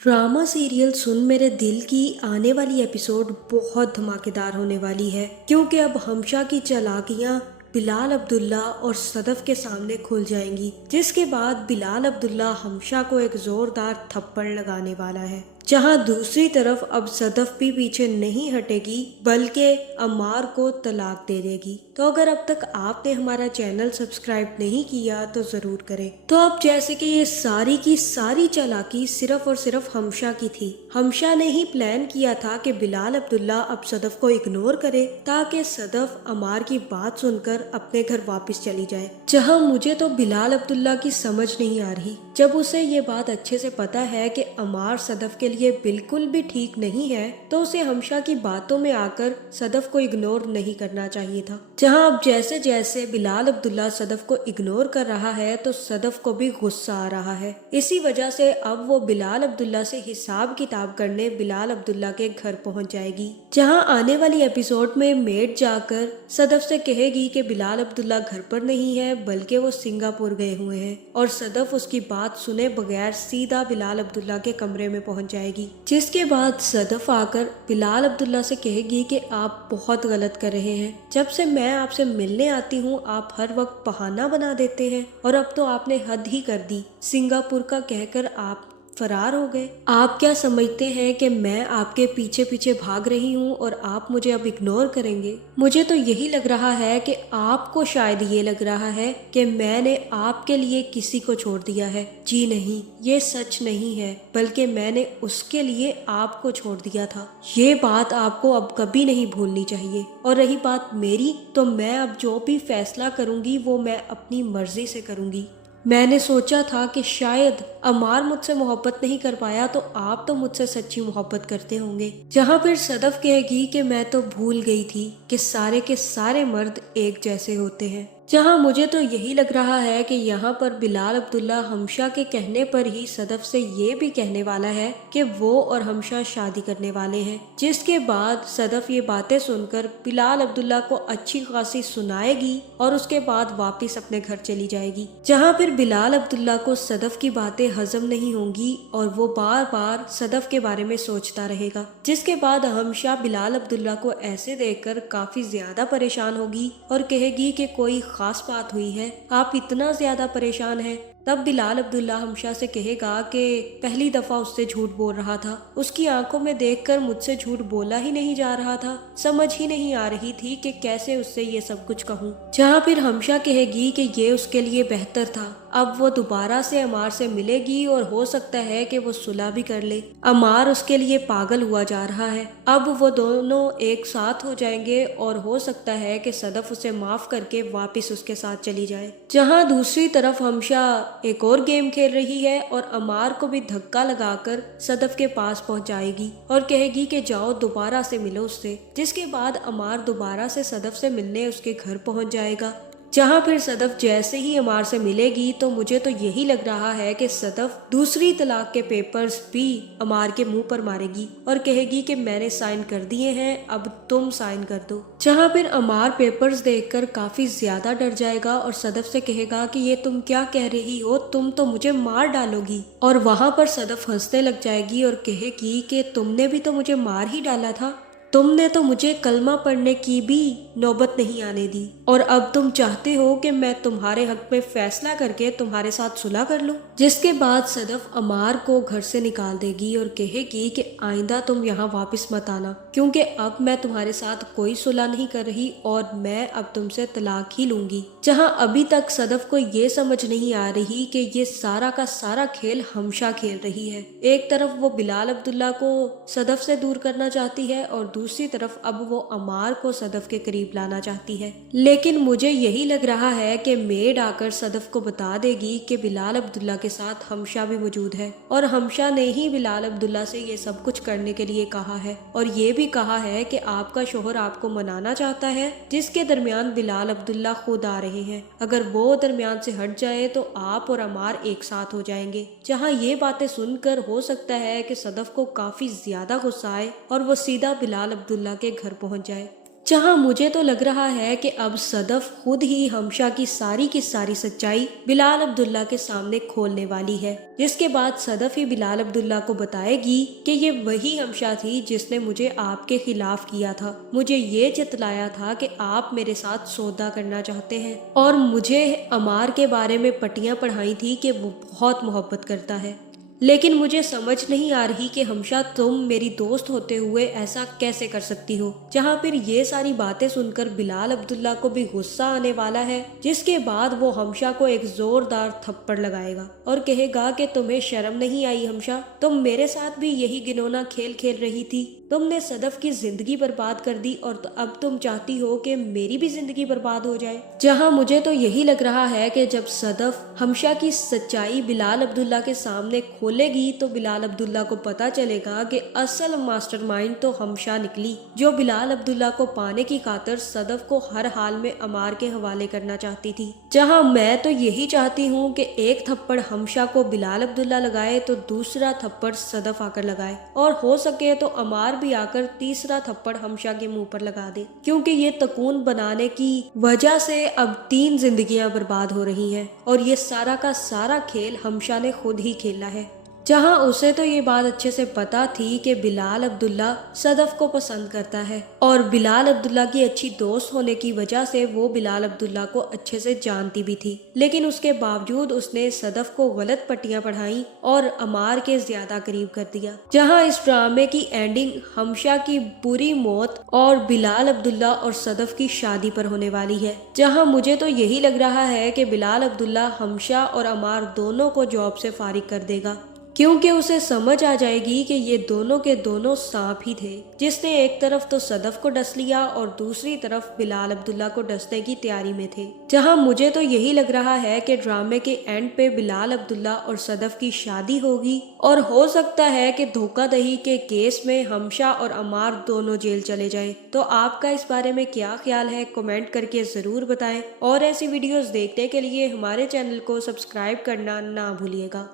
Drama serial सुन मेरे दिल की आने वाली एपिसोड बहुत धमाकेदार होने वाली है, क्योंकि अब हमशा की चालाकियां बिलाल अब्दुल्ला और सदफ के सामने खुल जाएंगी, जिसके बाद बिलाल अब्दुल्ला हमशा को एक जोरदार थप्पड़ लगाने वाला है। जहां दूसरी तरफ अब सदफ भी पीछे नहीं हटेगी, बल्कि अमार को तलाक दे देगी। तो अगर अब तक आपने हमारा चैनल सब्सक्राइब नहीं किया तो जरूर करें। तो अब जैसे कि ये सारी की सारी चालाकी सिर्फ और सिर्फ हमशा की थी। हमशा ने ही प्लान किया था कि बिलाल अब्दुल्ला अब सदफ को इग्नोर करे, ताकि सदफ अमार की बात सुनकर अपने घर वापस चली जाए। जहां मुझे तो बिलाल अब्दुल्ला की समझ नहीं आ रही, जब उसे ये बात अच्छे से पता है कि अमार सदफ के लिए बिल्कुल भी ठीक नहीं है, तो उसे हमशा की बातों में आकर सदफ को इग्नोर नहीं करना चाहिए था। जहां अब जैसे जैसे बिलाल अब्दुल्ला सदफ को इग्नोर कर रहा है, तो सदफ को भी गुस्सा आ रहा है। इसी वजह से अब वो बिलाल अब्दुल्ला से हिसाब किताब करने बिलाल अब्दुल्ला के घर पहुंच जाएगी। जहां आने वाली एपिसोड में मेड जाकर सदफ से कहेगी कि बिलाल अब्दुल्ला घर पर नहीं है, बल्कि वो सिंगापुर गए हुए हैं, और सदफ उसकी बात सुने बगैर सीधा बिलाल अब्दुल्ला के कमरे में पहुंच जाएगी। जिसके बाद सदफ आकर बिलाल अब्दुल्ला से कहेगी कि आप बहुत गलत कर रहे हैं। जब से मैं आपसे मिलने आती हूँ, आप हर वक्त बहाना बना देते हैं, और अब तो आपने हद ही कर दी। सिंगापुर का कहकर आप फरार हो गए। आप क्या समझते हैं कि मैं आपके पीछे पीछे भाग रही हूँ और आप मुझे अब इग्नोर करेंगे? मुझे तो यही लग रहा है कि आपको शायद ये लग रहा है कि मैंने आपके लिए किसी को छोड़ दिया है। जी नहीं, ये सच नहीं है, बल्कि मैंने उसके लिए आपको छोड़ दिया था। ये बात आपको अब कभी नहीं भूलनी चाहिए। और रही बात मेरी, तो मैं अब जो भी फैसला करूंगी वो मैं अपनी मर्जी से करूंगी। मैंने सोचा था कि शायद अमार मुझसे मोहब्बत नहीं कर पाया, तो आप तो मुझसे सच्ची मोहब्बत करते होंगे। जहां फिर सदफ कहेगी कि मैं तो भूल गई थी कि सारे के सारे मर्द एक जैसे होते हैं। जहां मुझे तो यही लग रहा है कि यहाँ पर बिलाल अब्दुल्ला हमशा के कहने पर ही सदफ से ये भी कहने वाला है कि वो और हमशा शादी करने वाले हैं। जिसके बाद सदफ ये बातें सुनकर बिलाल अब्दुल्ला को अच्छी खासी सुनाएगी और उसके बाद वापस अपने घर चली जाएगी। जहां फिर बिलाल अब्दुल्ला को सदफ की बातें हजम नहीं होंगी और वो बार बार सदफ के बारे में सोचता रहेगा। जिसके बाद हमशा बिलाल अब्दुल्ला को ऐसे देखकर काफी ज्यादा परेशान होगी और कहेगी कि कोई खास बात हुई है, आप इतना ज्यादा परेशान हैं। तब बिलाल अब्दुल्ला हमशा से कहेगा कि पहली दफा उससे झूठ बोल रहा था, उसकी आंखों में देखकर मुझसे झूठ बोला ही नहीं जा रहा था, समझ ही नहीं आ रही थी कि कैसे उससे ये सब कुछ कहूँ। जहाँ फिर हमशा कहेगी कि ये उसके लिए बेहतर था, अब वो दोबारा से अमार से मिलेगी और हो सकता है कि वो सुलह भी कर ले। अमार उसके लिए पागल हुआ जा रहा है, अब वो दोनों एक साथ हो जाएंगे और हो सकता है कि सदफ उसे माफ करके वापस उसके साथ चली जाए। जहाँ दूसरी तरफ हमशा एक और गेम खेल रही है और अमार को भी धक्का लगाकर सदफ के पास पहुंचाएगी और कहेगी कि जाओ दोबारा से मिलो उससे। जिसके बाद अमार दोबारा से सदफ से मिलने उसके घर पहुंच जाएगा। जहाँ फिर सदफ जैसे ही अमार से मिलेगी, तो मुझे तो यही लग रहा है कि सदफ दूसरी तलाक के पेपर्स भी अमार के मुंह पर मारेगी और कहेगी कि मैंने साइन कर दिए हैं, अब तुम साइन कर दो। जहाँ फिर अमार पेपर्स देखकर काफी ज्यादा डर जाएगा और सदफ से कहेगा कि ये तुम क्या कह रही हो, तुम तो मुझे मार डालोगी। और वहाँ पर सदफ हंसने लग जाएगी और कहेगी कि तुमने भी तो मुझे मार ही डाला था, तुमने तो मुझे कलमा पढ़ने की भी नौबत नहीं आने दी, और अब तुम चाहते हो कि मैं तुम्हारे हक में फैसला करके तुम्हारे साथ सुलह कर लूं। जिसके बाद सदफ अमार को घर से निकाल देगी और कहेगी कि आइंदा तुम यहाँ वापस मत आना, क्योंकि अब मैं तुम्हारे साथ कोई सुलह नहीं कर रही और मैं अब तुमसे तलाक ही लूंगी। जहाँ अभी तक सदफ को ये समझ नहीं आ रही कि ये सारा का सारा खेल हमशा खेल रही है। एक तरफ वो बिलाल अब्दुल्ला को सदफ से दूर करना चाहती है और दूसरी तरफ अब वो अमार को सदफ के करीब लाना चाहती है। लेकिन मुझे यही लग रहा है कि मेड आकर सदफ को बता देगी कि बिलाल अब्दुल्ला के साथ हमशा भी मौजूद है और हमशा ने ही बिलाल अब्दुल्ला से ये सब कुछ करने के लिए कहा है और ये भी कहा है कि आपका शोहर आपको मनाना चाहता है, जिसके दरमियान बिलाल अब्दुल्ला खुद आ रहे हैं। अगर वो दरमियान से हट जाए तो आप और अमार एक साथ हो जाएंगे। जहाँ ये बातें सुनकर हो सकता है कि सदफ को काफी ज्यादा गुस्सा आए और वो सीधा बिलाल अब्दुल्ला के घर पहुंच जाए। जहां मुझे तो लग रहा है कि अब सदफ खुद ही हमशा की सारी सच्चाई बिलाल अब्दुल्ला के सामने खोलने वाली है, जिसके बाद सदफ ही बिलाल अब्दुल्ला को बताएगी कि ये वही हमशा थी जिसने मुझे आपके खिलाफ किया था, मुझे ये जतलाया था कि आप मेरे साथ सौदा करना चाहते हैं और मुझे अमार के बारे में पट्टियां पढ़ाई थी कि वो बहुत मोहब्बत करता है। लेकिन मुझे समझ नहीं आ रही कि हमशा तुम मेरी दोस्त होते हुए ऐसा कैसे कर सकती हो। जहाँ फिर ये सारी बातें सुनकर बिलाल अब्दुल्ला को भी गुस्सा आने वाला है, जिसके बाद वो हमशा को एक जोरदार थप्पड़ लगाएगा और कहेगा कि तुम्हें शर्म नहीं आई हमशा, तुम मेरे साथ भी यही घिनौना खेल खेल रही थी, तुमने सदफ की जिंदगी बर्बाद कर दी और अब तुम चाहती हो कि मेरी भी जिंदगी बर्बाद हो जाए। जहां मुझे तो यही लग रहा है कि जब सदफ हमशा की सच्चाई बिलाल अब्दुल्ला के सामने खोलेगी तो बिलाल अब्दुल्ला को पता चलेगा कि असल मास्टरमाइंड तो हमशा निकली, जो बिलाल अब्दुल्ला को पाने की खातिर सदफ को हर हाल में अमार के हवाले करना चाहती थी। जहां मैं तो यही चाहती हूँ कि एक थप्पड़ हमशा को बिलाल अब्दुल्ला लगाए तो दूसरा थप्पड़ सदफ आकर लगाए, और हो सके तो अमार भी आकर तीसरा थप्पड़ हमशा के मुंह पर लगा दे, क्योंकि ये तकून बनाने की वजह से अब 3 जिंदगियां बर्बाद हो रही हैं और ये सारा का सारा खेल हमशा ने खुद ही खेला है। जहां उसे तो ये बात अच्छे से पता थी कि बिलाल अब्दुल्ला सदफ को पसंद करता है और बिलाल अब्दुल्ला की अच्छी दोस्त होने की वजह से वो बिलाल अब्दुल्ला को अच्छे से जानती भी थी, लेकिन उसके बावजूद उसने सदफ को गलत पट्टियां पढ़ाई और अमार के ज्यादा करीब कर दिया। जहां इस ड्रामे की एंडिंग हमशा की बुरी मौत और बिलाल अब्दुल्ला और सदफ की शादी पर होने वाली है। जहां मुझे तो यही लग रहा है कि बिलाल अब्दुल्ला हमशा और अमार दोनों को जॉब से फारिग कर देगा, क्योंकि उसे समझ आ जाएगी कि ये दोनों के दोनों सांप ही थे, जिसने एक तरफ तो सदफ को डस लिया और दूसरी तरफ बिलाल अब्दुल्ला को डसने की तैयारी में थे। जहां मुझे तो यही लग रहा है कि ड्रामे के एंड पे बिलाल अब्दुल्ला और सदफ की शादी होगी और हो सकता है कि धोखाधड़ी के केस में हमशा और अमार दोनों जेल चले जाएं। तो आपका इस बारे में क्या ख्याल है, कमेंट करके जरूर बताएं और ऐसी वीडियोस देखने के लिए हमारे चैनल को सब्सक्राइब करना ना भूलिएगा।